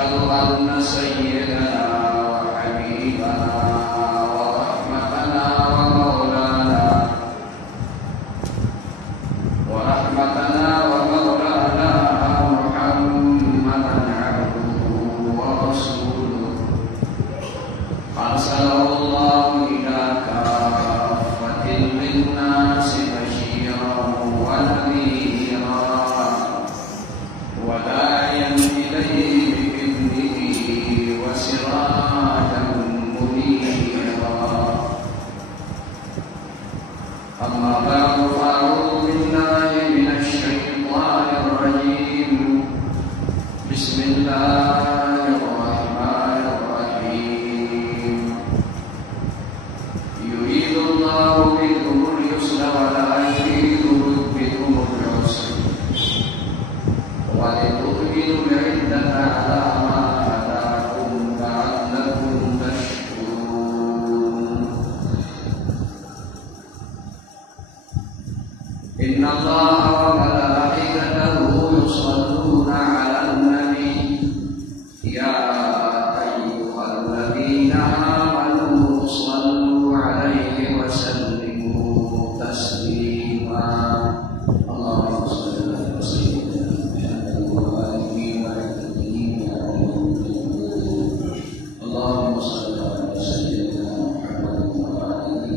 ونشهد أن سيدنا وحبيبنا ورحمتنا ومولانا محمدا عبده ورسوله أرسله الله إلى كافة للناس بشيرا ونذيرا وداعيا إليه بإذنه وسراجا منيرا. أما بعد فأعوذ بالله من الشيطان الرجيم. بسم الله الرحمن الرحيم. يريد الله بكم اليسر ولا يريد بكم العسر ولتكملوا العدة على ما هداكم لعلكم تشكرون. إن الله وملائكته يصلون على النبي يا أيها الذين آمنوا صلوا عليه وسلموا تسليما. اللهم صل على سيدنا محمد وآله وصحبه اللهم صل على سيدنا محمد وآله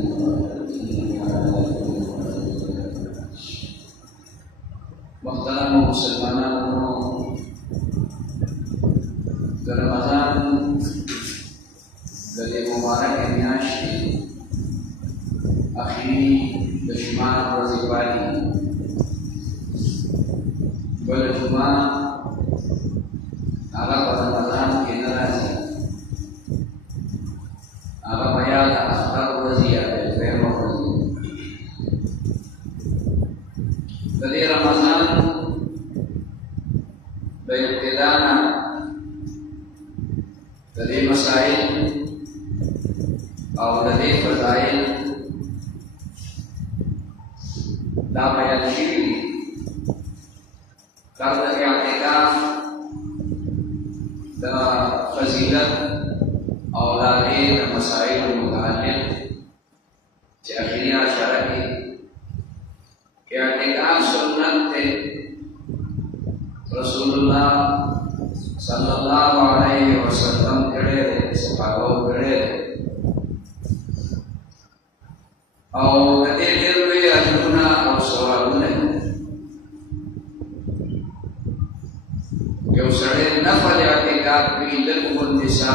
Muhtaram musliman, Ramadan dari mubarak Inyashi akhiri bersyukur berzikari berjumpa ala Ramadan generasi ala bayar asal waziyah dari dari Ramadan dari pidana dari masail atau dari fadail dapat syiri karena i'tikaf dan fazilat atau dari masail muta'alliq di akhirnya syar'i. i'tikaf sunnat Rasulullah sallallahu alaihi wasallam करे सपागो करे और कदे दिल में अजुना और सवाल ने जो सड़े नफल i'tikaf की लकुल निसा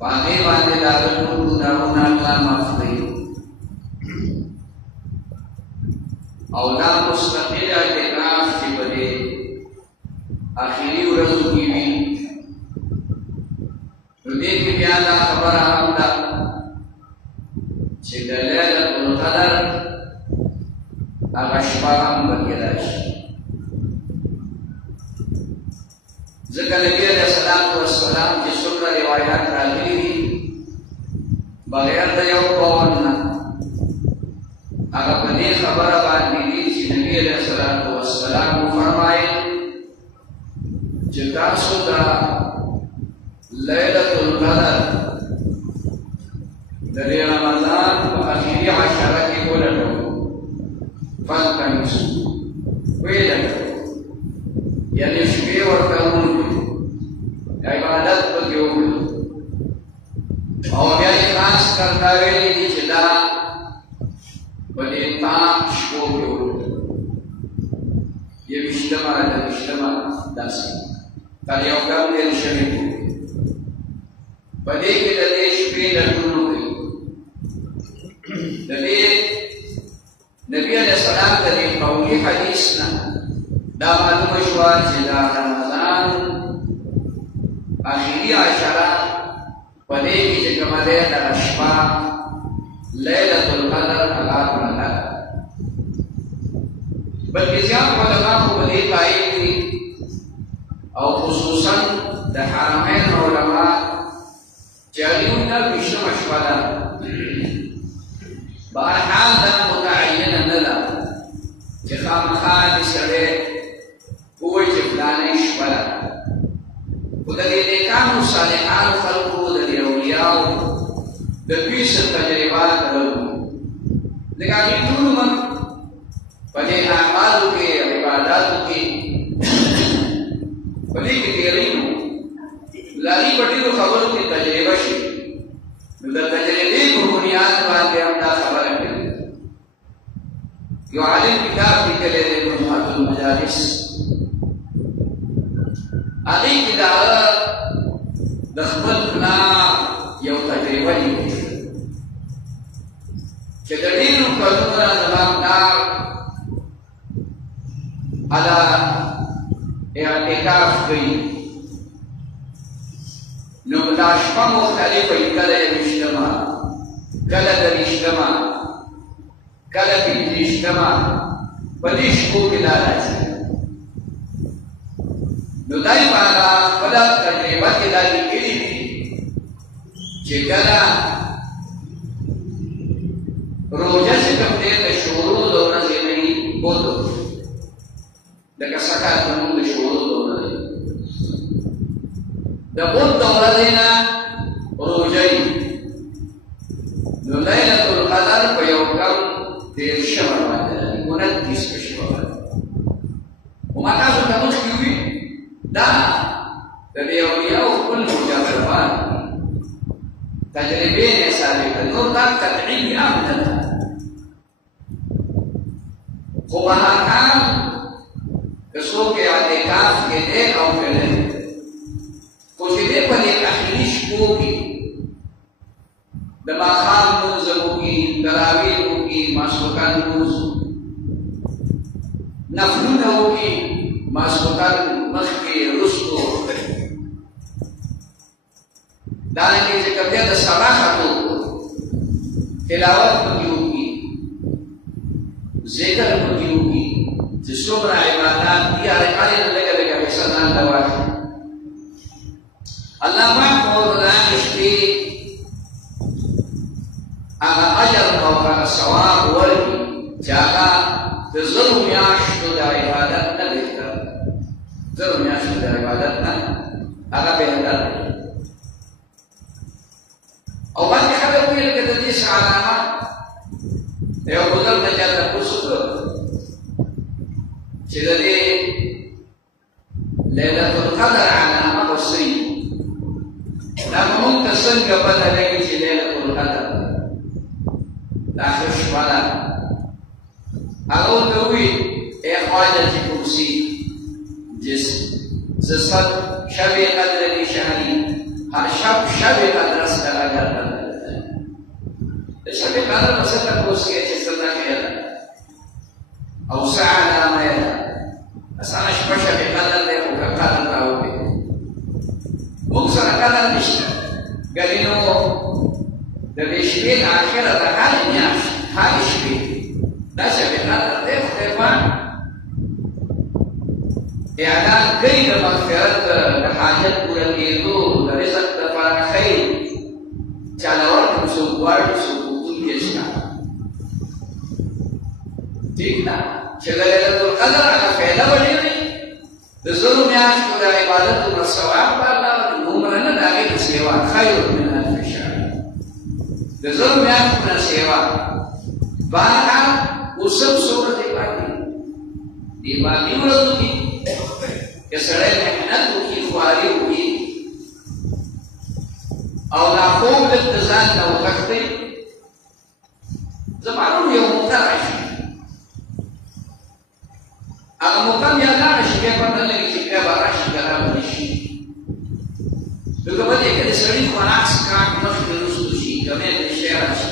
पाने वाले दारुल गुनाहों का माफी औला मुस्तकिल i'tikaf की बदे आखिरी उर्ज़ की भी तो देखिए प्याला खबर आमदा लैलतुल क़दर अगशबाम बगिराश ज़िक्र नबी अलैहिस्सलातु वस्सलाम की सुन्नत रिवायत रागी बगैर दयो कौन अगर बने खबर बात दी नबी अलैहिस्सलातु वस्सलाम फरमाए जता सुदा लैलतुल क़दर dari Ramadan ke akhiri asyara की बोला लो फलकंस वेदन यानी शुबे और कानून इबादत पर योग और यह खास करता है कि जिला बने ताक शो योग ये विश्लमा दासी कलियोगम ने शरीर बने के देश पे लड़ूं dari Nabi alaihissalam dari kauli hadisna dalam masyhur jila Ramadan akhiri asyara pada ki kemade darashpa Lailatul Qadar alat mana berkisah ulama boleh baik atau khususan dah haramain ulama jadinya bisa masyhur بحال دا متعینه نه ده چې خامخا دې سره وایي چې فلانه شپه ده خو د دې نیکانو صالحانو خلکو د دې اولیاو د دوی څه تجربات لرو لکه هغوی ټول عمر په دې اعمالو کې عباداتو کې په دې کې تېروي نو د هغوی په ډېرو خبرو کې تجربه شي نو د تجربې په بنیاد باندې هم دا خبره کوي یو عالم کتاب لیکلی دی مجموعة المجالس هغې کې د هغه د خپل پلار یو تجربه لیکلې چې د ډېرو کلونو نه زما پلار هله اعتکاف کوي نو دا شپه مختلفه وي کله یویشتمه کله درویشتمه کله پنځویشتمه په دې شپو کې دا راځي نو دای په هغه خپله تجربه کې دا لیکلي دي چې کله روژه چې کوم دی د شروع د ورځې نه وي بود لکه سکات زموږ د شروع د ورځې د بود د ورځې نه روژه وي نو لیلة القدر په یو کم دېرشمه باندې راځي 29 په شپه باندې خو ما تاسو ته مخکې ووي دا د دې اولیاو خپل مجربات تجربې نه ثابته نور دا قطعي هم نه ده خو بهرحال که څوک اعتکاف کې دی او که نه خو چې دی په دې اخري شپو کې د ماښام لمونځ وکړي تراویح وکړي ماسخوتن لمونځ نفلونه وکړي ماسخوتن مخکې وروستو دارنګه چې کوم دی د سبا خطو تلاوت پکې وکړي ذکر پکې وکړي چې څومره عبادات دي هغې نه لږه لږه حصه ځان ته واخلي الله پاک په قرآن کې هغه اجر او هغه ثواب ورکړي چې هغه د زرو میاشتو د عبادت نه بهتر زرو میاشتو د عبادت نه هغه بهتر دی او باندې خبر ویل کې د دې علامه یو بزرګ نه چاته پوښتنه چې د دې ليله القدر علامه وصي دا موږ ته څنګه پته لګي چې ليله القدر دا شپه ده هغه ته وی خواجه کرسی جس زصد شب قدر شهری هر شب قدر است اگر شب قدر مثلا کوسی چې څنګه کېده او ساعه نامه ده اسانه شب قدر له او قدر راوي موږ سره قدر نشته ګلینو د دې شپې اخره د هر میاشت هر شپې دا شب قدر ده خو اعلان کوي د مغفرت د حاجت پوره کېدو د رزق دپاره خیر چاله ورکړم څوک غواړي څوک غوښتونکی شته ټیک ده چې د ليلة القدر هغه فایده به ډېر وي د زرو میاشتو د عبادت دومره ثواب به الله دومره نه د هغې نه سیوا خیر من الف شهر د زرو میاشتو نه سیوا بهرحال اوس هم څومره دی پاتې دې باقي ورځو کې که سړی محنت وکړي خواري وکړي او دا خوب دلته ځان ته وتښتئ زه معلوم یو موقع راشي هغه موقع بیا لاړه شي بیا پته نه لګي چې بیا به راشي که را به نه شي ځکه په دې کې د سړي خوراک څښاک مخکې وروستو شي کمی پیشی راشي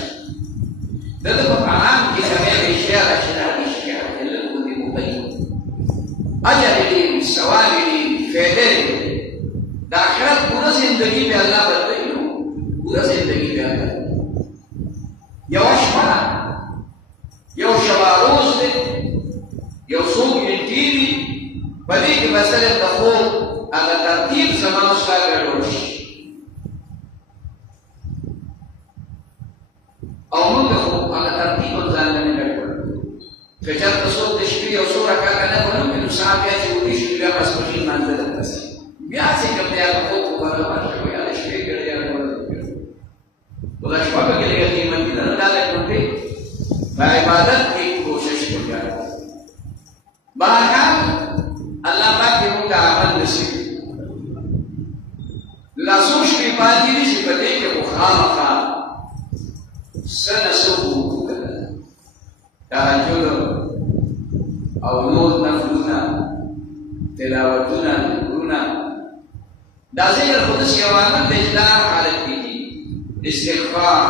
دلته په حرام کې کمی پیشی راشي د هغې شکایت دی لږ غوندې موقع اجر ډېر وي ثواب یې ډېر وي فایده یې د آخرت پوره زندګي به الله بدلوي نو پوره زندګي به الله یوه شپه ده یو شبه روز دی یو څو ګنټې دي په دې کې به صرف د خوب هغه ترتیب زما او ستا ګډوډ شي او موږ د خوب هغه ترتیب هم ځان نه ګډوډ که چېرته څوک د شپې یو څو رکعته نه ولو نو سهار بیا چې ویښ شي بیا ماسپښین بہرحال اللہ پاک کی مونږ ته عمل نصیب لا سوچ کې پاتې دي چې په دې کې خو خامخا څه نه څه وکړو تهجد او نور نفلونه تلاوتونه ذکرونه دا ذکر خو داسې یو عمل دی چې دا حالت کې دي استغفار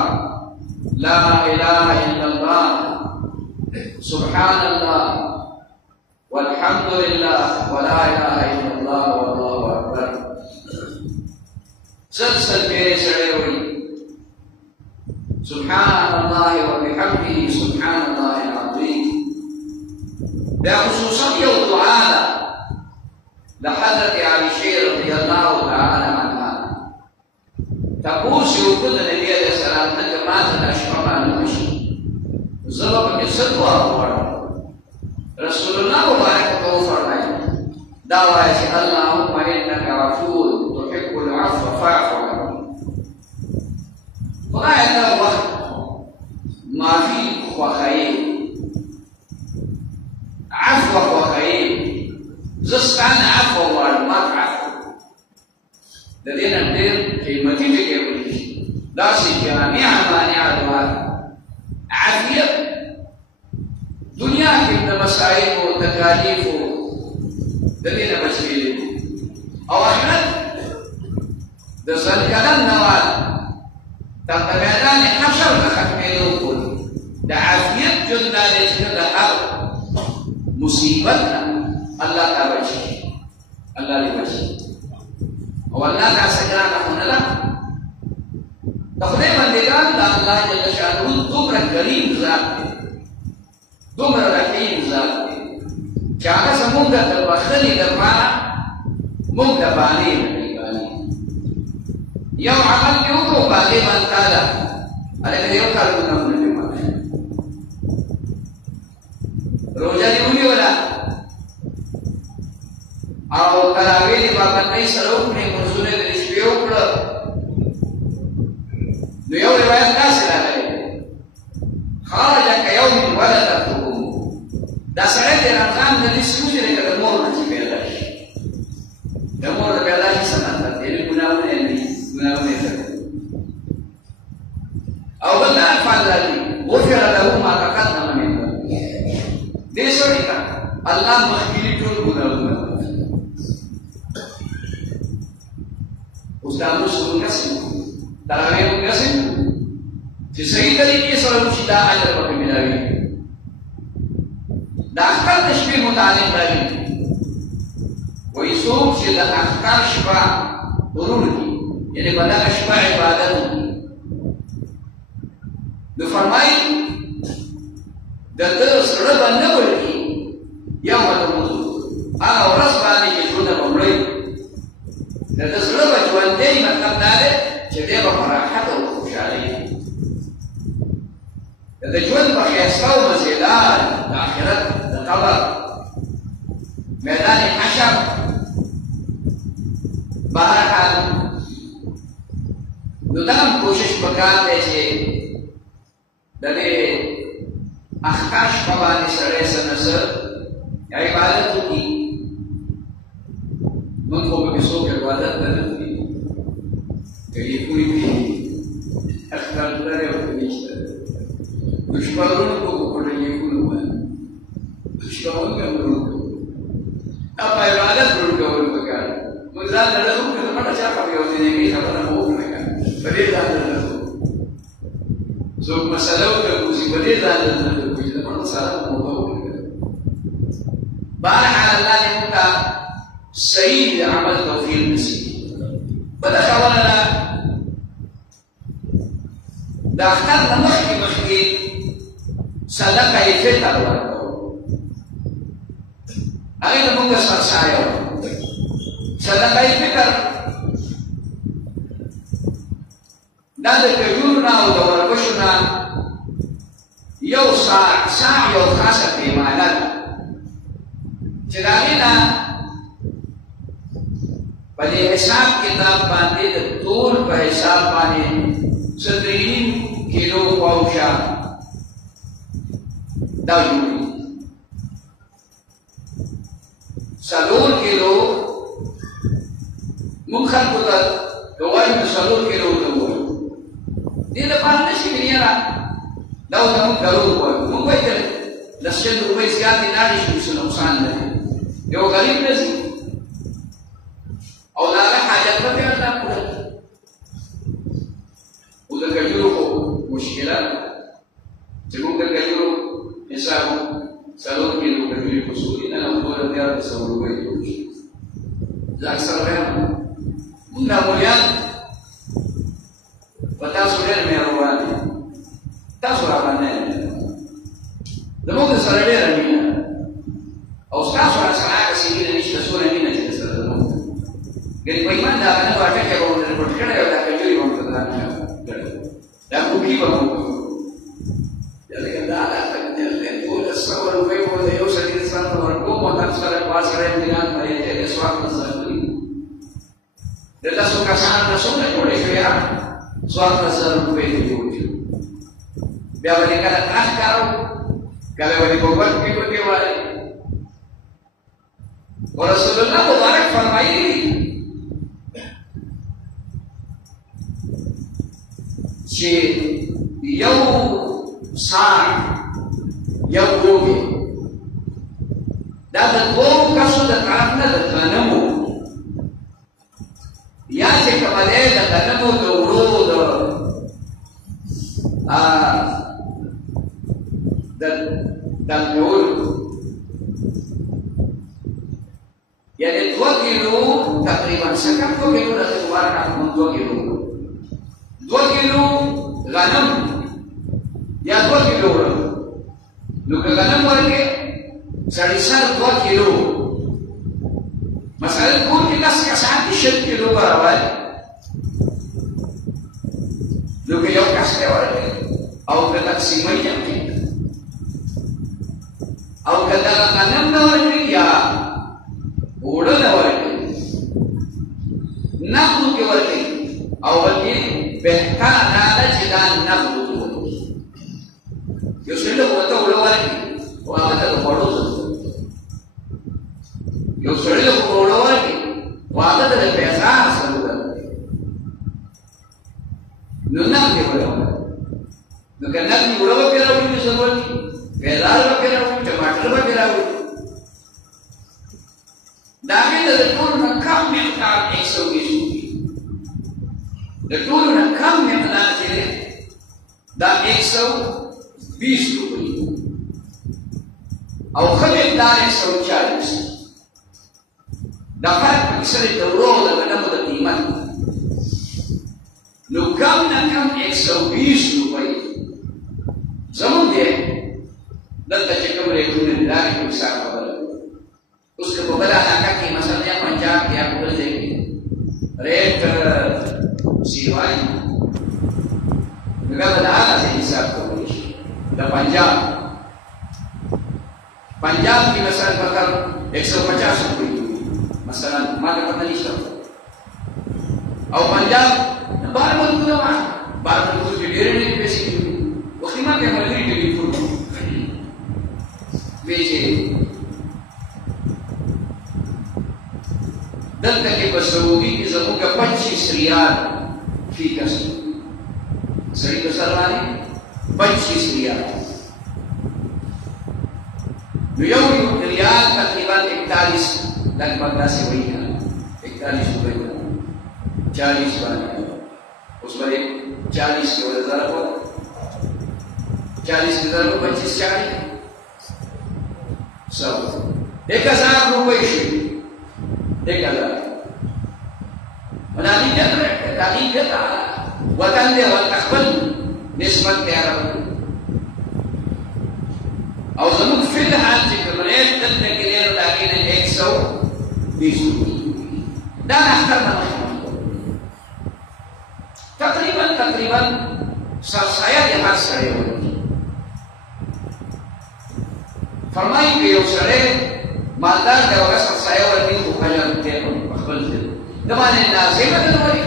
لا اله الا الله سبحان الله والحمد لله ولا اله الا الله والله اکبر سلسل میرے سڑے ہوئی سبحان اللہ وبحمده سبحان اللہ العظیم بیا خصوصا یو دعا لحضرت عائشہ رضی اللہ تعالی عنہ تپوس یو کل نبی علیہ السلام نکه ماته د اشرفا نمشي زبا پکې څه دعا وغواړم رسول الله مبارک ته وفرمایي دا وایي چې اللهم انک عفو تحب العفو فاعف عني خدای ته وخت معافي خوښوي عفو خوښوي زه ستانه عفو غواړم ما عفو د دې نه ډېر قیمتي ټکی ولیکي داسې جامعه مانعه دعا عافیت دنیا کې د مصائب او تکالیف د دې نه بچ کېږي او آخرت د زلکلن نوال تر د میدان حشر نه ختمېدو پورې د عافیت ژوند دا دی چې د هر مصیبت نه الله ته بچي الله دې بچي او الله داسې ګرانه خونه ده د خدای بندګان د الله جل شانه دومره کریم ذات دی دومره رحیم ذات دی چې هغه زمونږ د بخښنې دپاره مونږ ته بانې لري یو عمل کې وکړو په هغې باندې تعالی هلکه د یو کال ګناهونه دې معاف شي روژه دې ونیوله او تراویح دې پابندۍ سره وکړې لمونځونه دې د شپې وکړه نو یو روایت داسې راغلی خرج کیوم ولدته دا سړی د رمضان د دې سوچ دی که د مور نه چې پیدا شي د مور د پیدا شي څه مطلب دی یعنې ګناهونه یې نه وي ګناهونه یې کوي او بل دا الفاظ راځي غفر له ما تقدم من ذنبه دې سړي ته الله مخکې ټول ګناهونه اوس دا موږ څنګه سو تراویح موږ څنګه چې صحیح طریقې سره وشي دا اجر پکې ملاوي د اختر د شپې متعلق راځي وایي څوک چې د اختر شپه غرور کړي یعنې په دغه شپه عبادت وکړي نو فرمایي د ده زړه به نه ورکي یو ورته موضوع هغه ورځ باندې چې ژوند به مړی د ده زړه به ژوندی مطلب دا دی چې دی به په راحت او خوشحالۍ د ژوند په ښایسته او مزېدار د آخرت د قبر میدان حشر بهرحال نو دا هم کوشش پکار دی چې د دې اختر شپه باندې سړی څه نه څه عبادت وکړي موږ خو پکې څوک عبادت ته نه ځي که یې پوری کړي اختر لري او که نشته دشمنوں کو پڑے یہ کل ہوا دشمنوں کا مرود اب عبادت مرود کا ول بکار مزال لڑو کہ بڑا چا پکے ہوتے ہیں کہ خبر ہو نہ کر بڑے زیادہ لڑو سو مسئلہ کا کوئی بڑے زیادہ لڑو کوئی بڑا سارا موضوع ہو گیا بہرحال اللہ نے ان کا صحیح عمل توفیق نصیب بدا خبرنا دا اختر نمخی مخی صدقه یې فطر ورکوو هغې ته مونږ سرسایه ورکوو صدقه یې فطر دا د کجورو نه او د وربشو نه یو ساع یو خاصه پیمانه ده چې د هغې نه په دې حساب کتاب باندې د ټول په حساب باندې څه 3 کیلو پاوشه دا جوړي سلور کیلو مونږ خلکو ته که وایو نو سلور کیلو ورته ووایو دې لپاره نه شي ویني را دا اوس زموږ ضرور وایو مونږ وایو که لس چند روپۍ زیاتې لاړې شي څه نقصان لري یو غریب نه ځي او د هغه حاجت به بیا الله پوره کړي خو د ګجرو خو مشکله چې مونږ د ګجرو حساب څلور کیلو ګجرې په څو دي نه وګوره بیا د سوو روپۍ جوړ شي زه اکثر وایم مونږ دا مولیان په تاسو ډېر مهربان دي تاسو راباندې زموږ سره ډېره مینه او ستاسو راسره هغسې مینه نشته څومره مینه چې درسره زموږ ګنې په ایمان دا نه واټکې به مو درې پټ کړی او دا کجورې به مو ته ګرانې دا کوکي به مو لکه دا دولس سوه روپۍ به د یو سړي انسان ته ورکوم او تاسو سره پاس سره امتحان کوي د سوال نه سره کوي د لسو کسانو نه څومره جوړې شوې سوال نه سره روپۍ ته جوړ شو بیا به دې کله کاش کارو کله به دې په وخت کې پکې وایي او رسول الله مبارک فرمایي چې یو ساعت یو ګوګې دا د دوو کسو د طرف نه د غنمو یا چې کومه دی د غنمو د وړو د دمجولو یعنی 2 کیلو تقریبا څنګه 2 کیلو د سوار نه 2 کیلو 2 کیلو غنم یا 2 کیلو نو که غنم ورکې سړي سر 2 کیلو مثلا کور کې 10 کسان کې 6 کیلو برابر نو که یو کس ته ورکې او که تقسیموي هم کې او که دغه غنم نه ورکړي یا اوړه نه ورکړي نقدو کې ورکړي او بلکې بهتره دا ده چې دا نقدو کې ورکړي یو سړي له ورته اوړه ورکړي او هغه ته د خوړو یو سړي له اوړه ورکړي او هغه ته د پیسه ضرورت دی نو نقد یې ورکړي نو که نقد یې اوړه پکې راوړي نو ضرورت دي پیدار پکې راوړي ټماټر پکې راوړي دا هغې ته د ټولو نه کم مقدار 120 روپۍ د ټولو نه کم مقدار چې دی دا 120 روپۍ او ښه مقدار 140 دا فرق پکې سره د وړو د غنمو د قیمت نو کم نه کم 120 روپۍ زمونږ دی دلته چې کوم ریټونه دي دا کوم حساب خبره اوس که په بله علاقه کې مثلا یا پنجاب کې یا په بل ځای کې ریټ سی وایي نو بیا به د هغسې حساب کولی شي د پنجاب کې مثلا بکر 150 روپۍ مثلا ما ته پته نشته او پنجاب بار ملکونه وایي بار ملکونو کې ډېرې ډېرې پیسې دي وختي ما کې ملګري ټلیفون وایي چې دلته کې په سعودي کې زموږ 25 ریال فی کس سړي په سر باندې 25 ریال نو یو ریال تقریبا 41 لګبګ داسې وایي 41 روپۍ 40 باندې اوس باندې 40 کې ولې 40 کې 25 40 1000 روپۍ شي 1000 ونتيجة وتنده والتخبل نسبة تعرف أو زمك في الحال تكملين تتنقلين لكن 120 ده نختار تقريبا saya di hal saya فرمائي کہ یو سڑے مالدار دے وگا saya ورنی خوخجان تیرو مخبل تیرو دمانے نازمہ دے دوری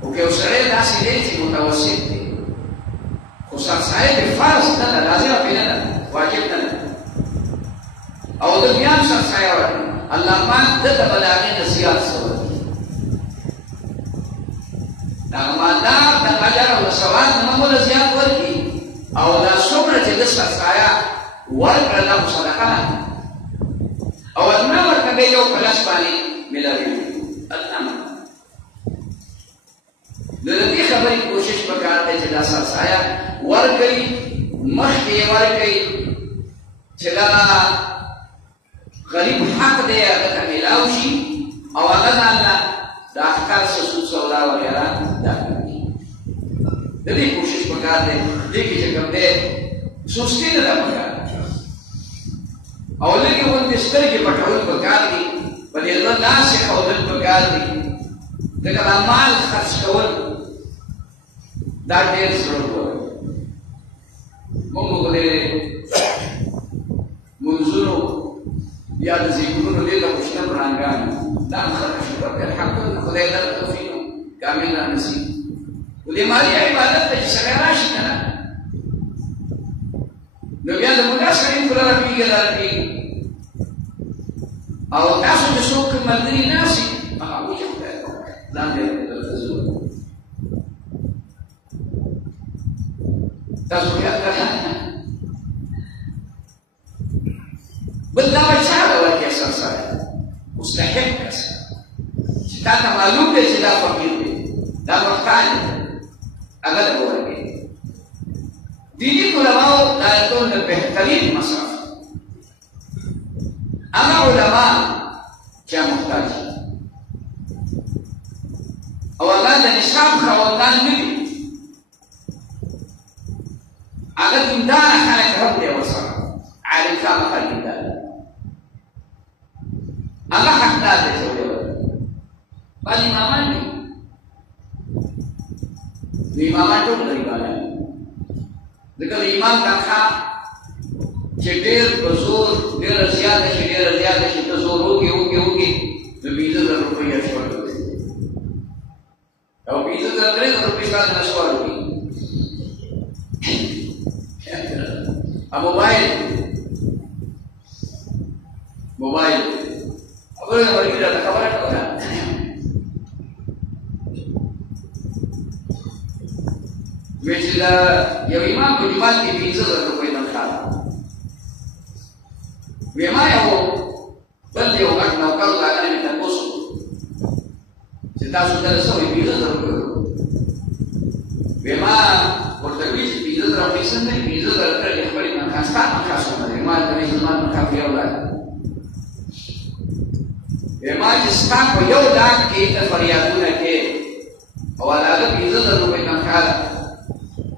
او کہ یو سڑے ناسی دے چی متوسط دے خو saya دے فرض ندا نازمہ پی ندا واجب ندا او دمیان saya ورنی الله پاک دته به د هغې نه زیات څه ورکړي. دغه مالدار د اجر او د ثواب نه هم ورله زیات ورکړي او دا څومره چې ده سرسایه ورکړه دا خو صدقه ده او ادنه ورته بیا یو په لاس باندې ملاوي ادنه. نو د دې خبرې کوشش پکار دی چې دا سرسایه ورکړي، مخکې یې ورکړي چې دا غریب حق دی هغه ته میلاو شي او هغه ځان له د احکار څخه سود سودا وغیره داخل کړي. د دې کوشش پکار دی. دې کې چې کوم دی سستي نه ده پکار او لږې غوندې سترګې پټول پکار دي، په دې زړه لاس ایښودل پکار دي. ځکه دا مال خرڅ کول دا ډېر ضرور دی. موږ په دې منځونو یا د ذکرونو دې ته خوشنه برانګان دا خلک شکر کوي الحمدلله خدای دې توفیق کامل را نصیب. و دې مالي عبادت ته چې سړی راشي که نه نو بیا د ملا سړي خوله رپېږي رپېږي او تاسو چې څوک ملګري ناستي هغه وچه خدای لاندې دلته زور تاسو بیا بل دا به چا له ورکړي سرسایه مستحق کس چې تا ته معلوم دی چې دا فقیر دی دا محتاج دی هغه له به ورکړي. دیني علماو دا ټول د بهترین مصرف هغه علما چې محتاج او هغه د نصاب خاوندان نه دي، هغه دینداره خلک هم دی ورسره عالم کامه خلک دینداره هغه حقدار دی چې ورکړي. بعض امامان دي نو امامان ټول غریبانه دي ځکه د امام تنخواه چې ډېر په زور ډېره زیاته شي ډېره زیاته شي ته زور وکړې نو 15,000 روپۍ یا شپږ او 15,000 3,000 روپۍ تا ته نسوار وکړي. موبایل خبره ورکړي راته خبره کوله وی چې دا یو امام په جومات کې 15,000 روپۍ تنخواه ده. وی ما یو بل یو غټ نوکر د هغه نه مې تپوس وکړو چې تاسو دلته څه وایي 15,000 روپۍ وی ما ورته ویل چې 15,000 روپۍ څنګه دي 15,000 روپۍ د خپلې تنخواه ستا تنخواه څومره دی ما ته وایي زما تنخواه په یو لاک وی ما چې ستا په یو لاک کې ته فریادونه کې او هغه 15,000 روپۍ تنخواه ده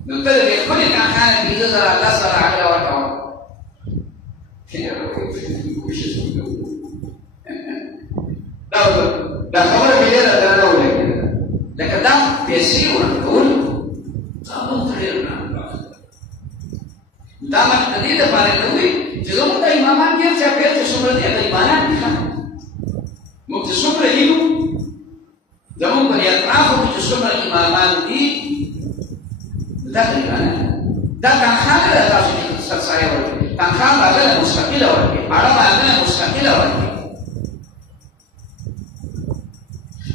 نو ته د خپلې تنخواه نه 15,000 الله سره هغه ورکوه دا خبره مې ډېره درنه ولګېده لکه دا پیسې ورکول دا موږ ته ډېر ګران دا موږ د دې دپاره نه وایي چې زموږ د امامان ډېر چاپېر چې څومره دي غریبانان دي موږ چې څومره هیلو زموږ په دې اطرافو کې چې څومره امامان دي دا غریبانان دا تنخواه نه ده تاسو چې سرسایه ورکړي تنخواه به هغه له مستقله ورکړي اړه به هغه له مستقله ورکړي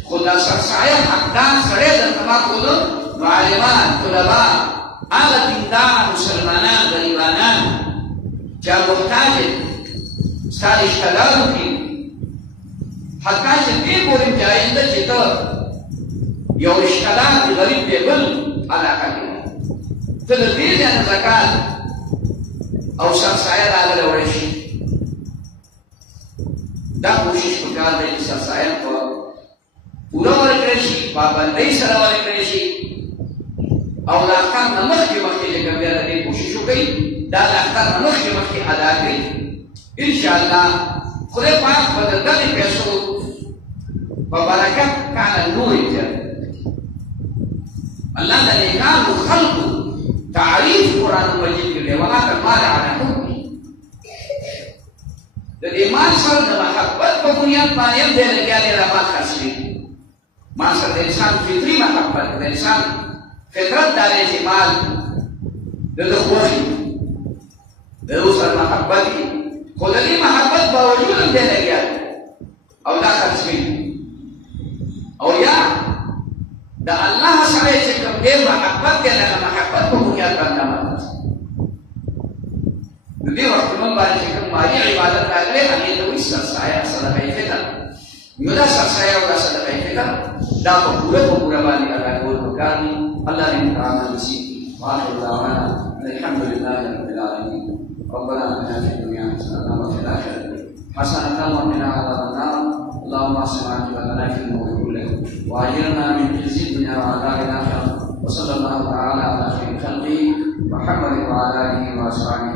خو دا سرسایه حقدار سړی درته ما ښودل نو عالمان طلبا هغه دینداره مسلمانان غریبانان چې محتاج ستا رشتهدار وکړي حتی چې دې پورې جایز ده چې ته یو رشتهدار د غریب دی بل علاقه کې ته د دې ځای نه زکات او سرسایه د هغه له وړی شي دا کوشش پکار دی چې سرسایه په پوره ورکړی شي پابندۍ سره ورکړی شي او د اختر نه مخکې چې کوم بیا د دې کوشش وکړي دا د اختر نه مخکې ادا کړي انشاءالله خدای پاک به د دغې پیسو په برکت کاله نور زیات الله د نیکانو خلقو تعریف قرآن مجید کې دی وآت المال علی حبه د دې مال سره د محبت په بنیاد باندې هم دی لګیا دی را مال خرڅ کړي مال سره د انسان فطري محبت د انسان فطرت دا دی چې مال د ده خوښي د ده سره محبت وي خو د دې محبت باوجود هم دی لګیا دی او دا خرڅ کوي او یا دا الله سره چې کوم دې محبت دی نه محبت په بنیاد باندې عمل د دې وخت موږ باندې کوم مالي عبادت راغلي هغه د وې سرسایه صدقه فطر یو دا سرسایه او صدقه فطر دا په پوره باندې راغلي وکړي الله دې تعالی نصیب واخر دعوانا الحمد لله رب العالمين ربنا اتنا في الدنيا حسنه وفي الاخره حسنه وقنا عذاب النار اللهم اصلح عاقبتنا في الامور كلها واجرنا من خزي الدنيا وعذاب الاخره وصلى الله تعالى على خير خلقه محمد وعلى اله واصحابه